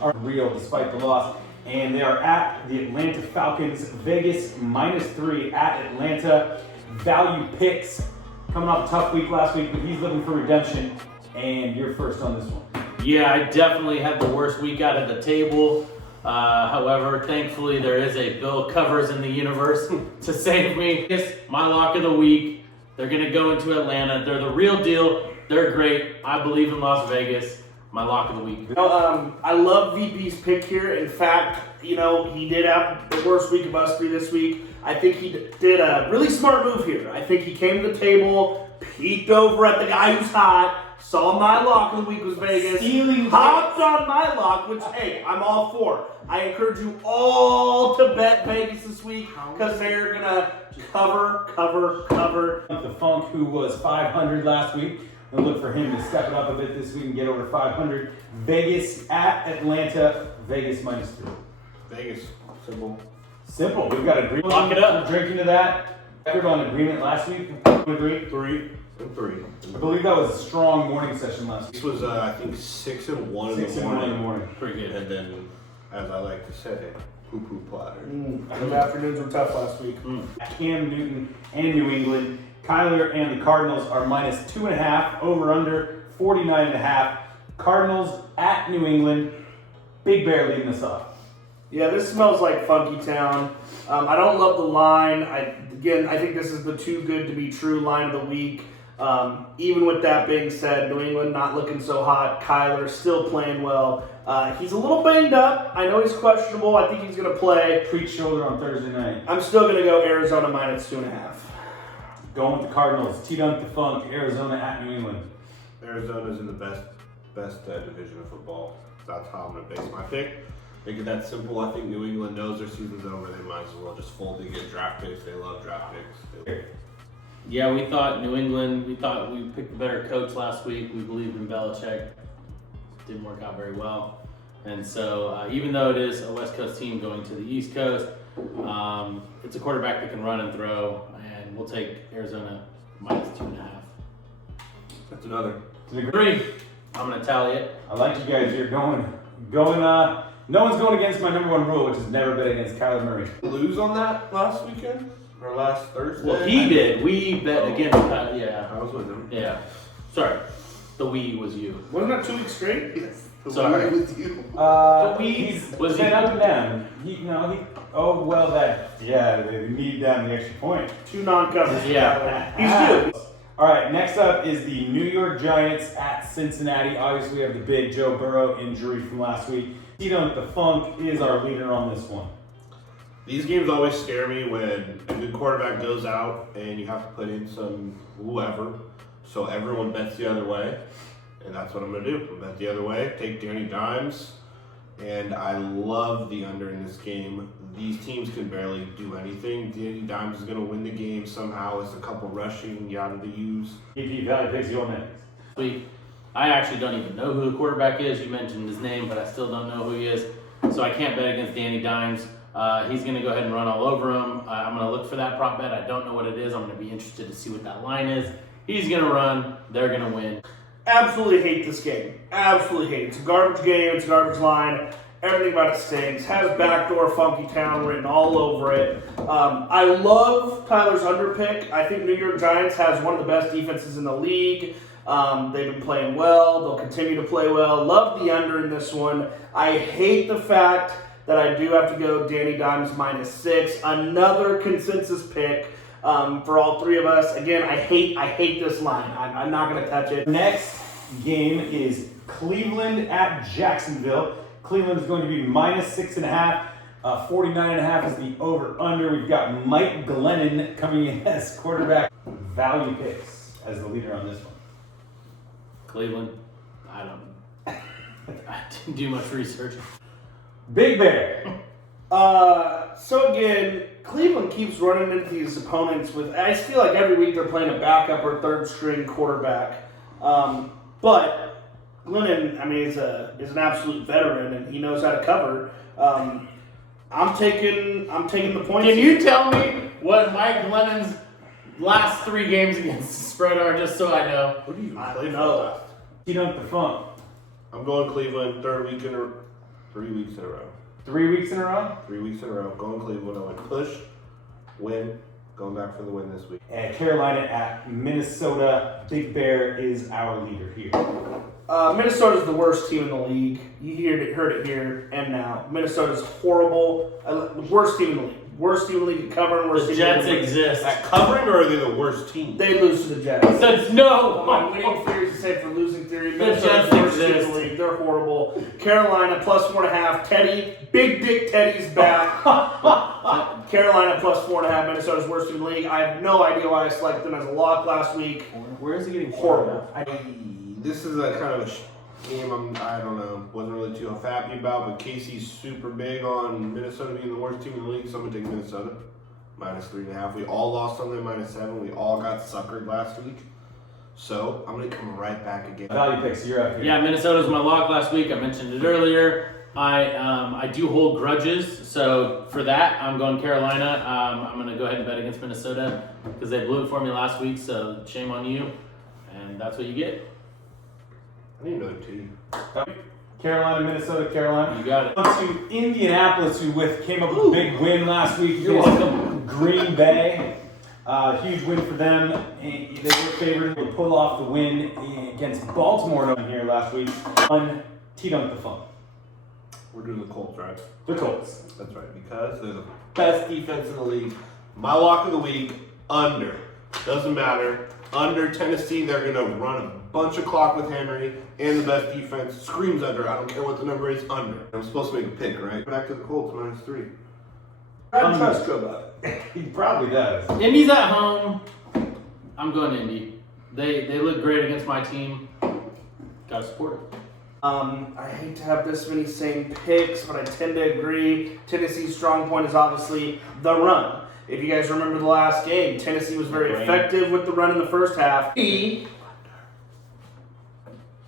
are real despite the loss. And they are at the Atlanta Falcons. Vegas -3 at Atlanta. Value picks. Coming off a tough week last week, but he's looking for redemption. And you're first on this one. Yeah, I definitely had the worst week out of the table. However, thankfully, there is a Bill Covers in the universe to save me. It's my lock of the week. They're going to go into Atlanta. They're the real deal. They're great. I believe in Las Vegas. My lock of the week. I love VP's pick here. In fact, he did have the worst week of us three this week. I think he did a really smart move here. I think he came to the table, peeked over at the guy who's hot, saw my lock of the week was Vegas, hopped on my lock, which, hey, I'm all for. I encourage you all to bet Vegas this week because they're going to cover. The Funk, who was 500 last week, we'll look for him to step it up a bit this week and get over 500. Vegas at Atlanta. Vegas -3. Vegas. Simple. We've got agreement. Lock it up. Drinking to that. Record on agreement last week. Agree? 3 and 3. I believe that was a strong morning session last This week. was, I think, 6 and 1 6 in and the 1 in the morning. morning. Pretty good. And then, as I like to say, poo-poo platter. Those afternoons were tough last week. Cam Newton and New England. Kyler and the Cardinals are -2.5. Over under 49.5. Cardinals at New England. Big Bear leading us off. Yeah, this smells like Funky Town. I don't love the line. I think this is the too good to be true line of the week. Even with that being said, New England not looking so hot. Kyler still playing well. He's a little banged up. I know he's questionable. I think he's going to play. Tweaked shoulder on Thursday night. I'm still going to go Arizona -2.5. Going with the Cardinals. T-Dunk the Funk. Arizona at New England. Arizona's in the best division of football. That's how I'm going to base my pick. Make it that simple. I think New England knows their season's over. They might as well just fold and get draft picks. They love draft picks. Yeah, we thought New England, we thought we picked a better coach last week. We believed in Belichick. Didn't work out very well. And so even though it is a West Coast team going to the East Coast, it's a quarterback that can run and throw, and we'll take Arizona -2.5. That's another. To the agree. I'm going to tally it. I like you guys. You're going. No one's going against my number one rule, which is never bet against Kyler Murray. Lose on that last weekend? Or last Thursday? Well, he did. We bet against yeah. I was with him. Yeah. Sorry. The we was you. Wasn't that 2 weeks straight? Yes. Sorry. With you. He's Was been he- up and down. They need down the extra point. 2 non-covers. Yeah. He's due. All right, next up is the New York Giants at Cincinnati. Obviously, we have the big Joe Burrow injury from last week. T-Dunk the Funk is our leader on this one. These games always scare me when a good quarterback goes out and you have to put in some whoever. So everyone bets the other way. And that's what I'm going to do. I'm going to bet the other way. Take Danny Dimes. And I love the under in this game. These teams can barely do anything. Danny Dimes is going to win the game somehow. It's a couple rushing, yada to use. EP Valley picks your next. Week. I actually don't even know who the quarterback is. You mentioned his name, but I still don't know who he is. So I can't bet against Danny Dimes. He's going to go ahead and run all over him. I'm going to look for that prop bet. I don't know what it is. I'm going to be interested to see what that line is. He's going to run. They're going to win. Absolutely hate this game. Absolutely hate it. It's a garbage game. It's a garbage line. Everything about it stinks. Has backdoor Funky Town written all over it. I love Tyler's under pick. I think New York Giants has one of the best defenses in the league. They've been playing well. They'll continue to play well. Love the under in this one. I hate the fact that I do have to go Danny Dimes -6. Another consensus pick for all three of us. Again, I hate this line. I'm not going to touch it. Next game is Cleveland at Jacksonville. Cleveland is going to be -6.5. 49.5 is the over/under. We've got Mike Glennon coming in as quarterback. Value picks as the leader on this one. Cleveland. I didn't do much research. Big Bear. So again, Cleveland keeps running into these opponents with, I just feel like every week they're playing a backup or third string quarterback. But Glennon, is an absolute veteran and he knows how to cover. I'm taking the points. Can you tell me what Mike Glennon's last 3 games against the spread are, just so I know? Who do you I play don't for know. last? T-Dunk the Funk. I'm going Cleveland, third week in a 3 weeks in a row. 3 weeks in a row. 3 weeks in a row. Going Cleveland. I went push, win. Going back for the win this week. And Carolina at Minnesota. Big Bear is our leader here. Minnesota's the worst team in the league. You heard it here and now. Minnesota's horrible. Worst team in the league. Worst team in the league at covering. Worst The team in Jets the league. exist. At covering, or are they the worst team? They lose to the Jets. Says no. My winning theory is the same for losing theory. The Minnesota's Jets the worst team in exist. the league. They're horrible. Carolina plus 4.5. Teddy, Big Dick Teddy's back. Carolina plus 4.5. Minnesota's worst team in the league. I have no idea why I selected them as a lock last week. Where is he getting Horrible. This is a kind of a game I don't know, wasn't really too happy about, but Casey's super big on Minnesota being the worst team in the league, so I'm going to take Minnesota. Minus 3.5. We all lost on them, -7. We all got suckered last week. So I'm going to come right back again. Value picks, you're up here. Yeah, Minnesota's my lock last week. I mentioned it earlier. I do hold grudges, so for that, I'm going Carolina. I'm going to go ahead and bet against Minnesota because they blew it for me last week, so shame on you. And that's what you get. I need another team. Carolina, Minnesota, Carolina. You got it. On to Indianapolis, who came up with a big win last week You're against welcome. Green Bay. Huge win for them. And they were favored to pull off the win against Baltimore here last week on T-Dunk the Fun. We're doing the Colts, right? The Colts. That's right, because they're the best defense in the league. My lock of the week, under. Doesn't matter. Under Tennessee, they're going to run a bunch of clock with Henry, and the best defense screams under. I don't care what the number is, under. I'm supposed to make a pick, right? Back to the Colts, -3. I trust Joe Buck. He probably does. Indy's at home. I'm going Indy. They look great against my team. Gotta support it. I hate to have this many same picks, but I tend to agree. Tennessee's strong point is obviously the run. If you guys remember the last game, Tennessee was very effective with the run in the first half. He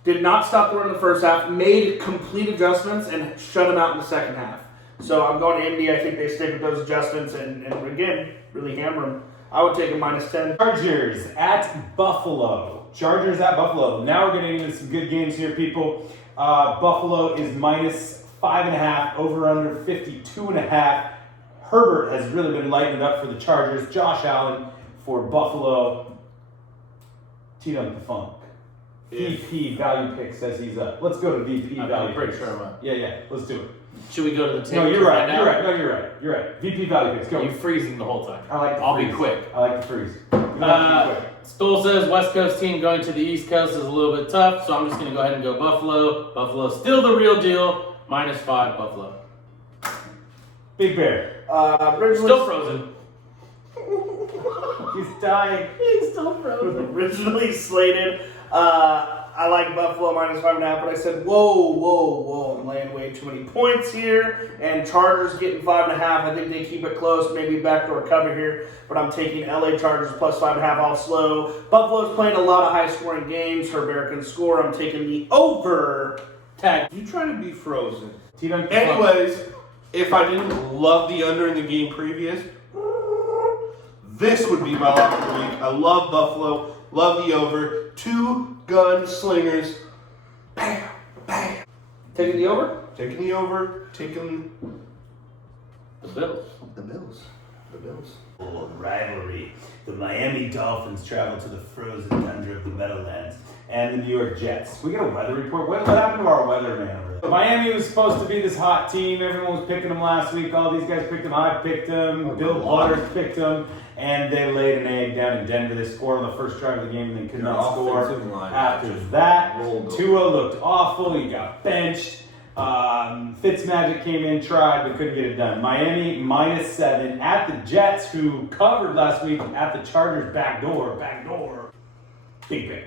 did not stop the run in the first half, made complete adjustments, and shut them out in the second half. So I'm going to Indy. I think they stick with those adjustments and again, really hammer them. I would take a -10. Chargers at Buffalo. Chargers at Buffalo. Now we're getting into some good games here, people. Buffalo is -5.5, over under 52.5. Herbert has really been lighting it up for the Chargers. Josh Allen for Buffalo. T-Dunk the Funk. VP value pick says he's up. Let's go to VP value I'm pretty picks. sure I'm up. Yeah, let's do it. Should we go to the table? No, you're right. right now? You're right. No, you're right. VP value picks. Go. You're freezing the whole time. I like to I'll freeze. be quick. I like to freeze. You don't have to be quick. Stoll says West Coast team going to the East Coast is a little bit tough, so I'm just going to go ahead and go Buffalo. Buffalo's still the real deal. -5 Buffalo. Big Bear. Originally, Still frozen. He's dying. He's still frozen. originally slated. I like Buffalo -5.5, but I said, whoa, I'm laying way too many points here. And Chargers getting 5.5. I think they keep it close, maybe backdoor cover here. But I'm taking LA Chargers +5.5 off slow. Buffalo's playing a lot of high-scoring games. Herbert can score. I'm taking the over. Tag. You trying to be frozen. T-Dunk the Funk. Anyways, if I didn't love the under in the game previous, this would be my lock of the week. I love Buffalo, love the over. 2 gunslingers. Bam, bam. Taking the over? Taking the over, taking The Bills. the Bills. The Bills. Rivalry. The Miami Dolphins travel to the frozen tundra of the Meadowlands and the New York Jets. We got a weather report. What happened to our weatherman? Miami was supposed to be this hot team. Everyone was picking them last week. All these guys picked them. I picked them. Bill Waters picked them. And they laid an egg down in Denver. They scored on the first drive of the game and then could Their not score. offensive line After just that, rolled over. Tua looked awful. He got benched. Fitzmagic came in, tried, but couldn't get it done. Miami -7 at the Jets, who covered last week at the Chargers backdoor. Big Bear.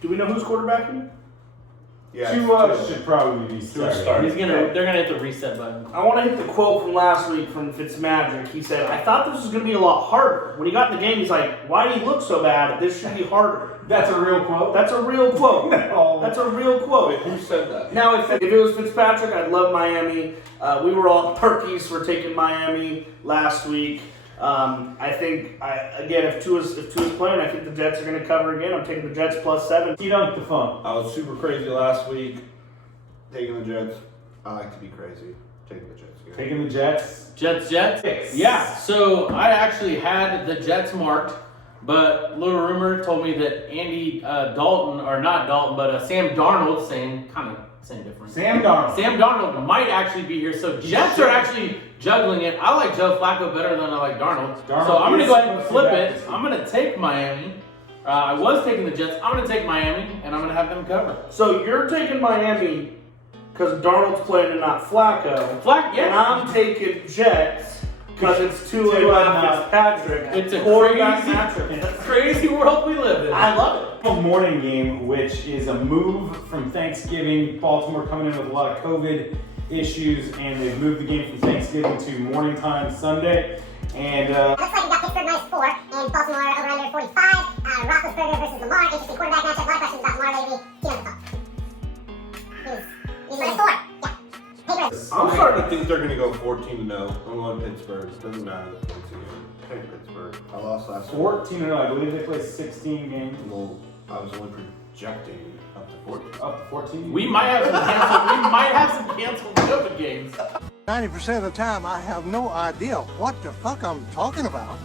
Do we know who's quarterbacking? Yeah. Tua should probably be starting. starting. They're gonna hit the reset button. I want to hit the quote from last week from Fitzmagic. He said, I thought this was going to be a lot harder. When he got in the game, he's like, why do you look so bad? This should be harder. That's a real quote. That's a real quote. No. That's a real quote. Wait, who said that? Now, if it was Fitzpatrick, I'd love Miami. We were all turkeys for taking Miami last week. I think, again, if Tua's playing, I think the Jets are going to cover again. I'm taking the Jets +7. T-Dunk the Funk. I was super crazy last week, taking the Jets. I like to be crazy. Taking the Jets again. Taking the Jets. Jets. Six. Yeah. So I actually had the Jets marked, but little rumor told me that Andy Dalton, or not Dalton, but Sam Darnold, same difference. Sam Darnold. Sam Darnold might actually be here. So Jets are actually juggling it. I like Joe Flacco better than I like Darnold. Darnold So I'm going to is go ahead and supposed to flip be it. back this I'm going to take Miami. I was taking the Jets. I'm going to take Miami, and I'm going to have them cover. So you're taking Miami because Darnold's playing and not Flacco. And And I'm taking Jets because it's Tua and not Fitzpatrick. It's a quarterback crazy, matchup. crazy world we live in. I love it. Morning game, which is a move from Thanksgiving. Baltimore coming in with a lot of COVID issues, and they've moved the game from Thanksgiving to morning time Sunday. And Looks like we got Pittsburgh minus 4 and Baltimore over under 45. Roethlisberger versus Lamar. Interesting quarterback matchup. A lot of questions about Lamar lately. He doesn't talk. He's minus 4. Yeah. Patriots. I'm starting to think they're going to go 14-0. I'm going Pittsburgh. It doesn't matter the points again. Take Pittsburgh. I lost last week. 14-0, I believe they play 16 games. Well, I was only projecting up to 14. Up to 14. We might have some canceled COVID games. 90% of the time, I have no idea what the fuck I'm talking about.